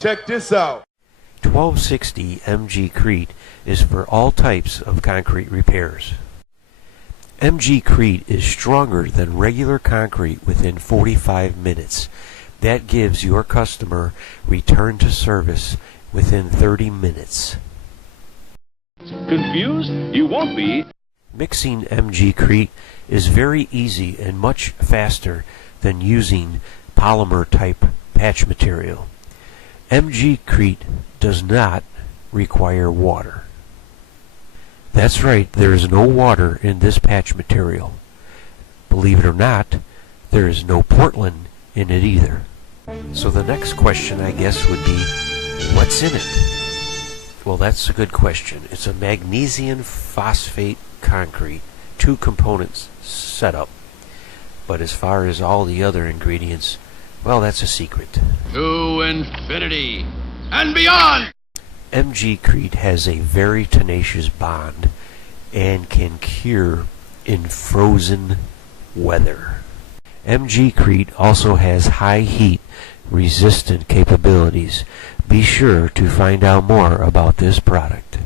Check this out. 1260 MG-KRETE is for all types of concrete repairs. MG-KRETE is stronger than regular concrete within 45 minutes. That gives your customer return to service within 30 minutes. Confused? You won't be. Mixing MG-KRETE is very easy and much faster than using polymer type patch material. MG-KRETE does not require water. That's right, there is no water in this patch material. Believe it or not, there is no Portland in it either. So the next question, I guess, would be, what's in it? Well, that's a good question. It's a magnesium phosphate concrete, 2 components setup. But as far as all the other ingredients, well, that's a secret. To infinity and beyond! MG-KRETE has a very tenacious bond and can cure in frozen weather. MG-KRETE also has high heat resistant capabilities. Be sure to find out more about this product.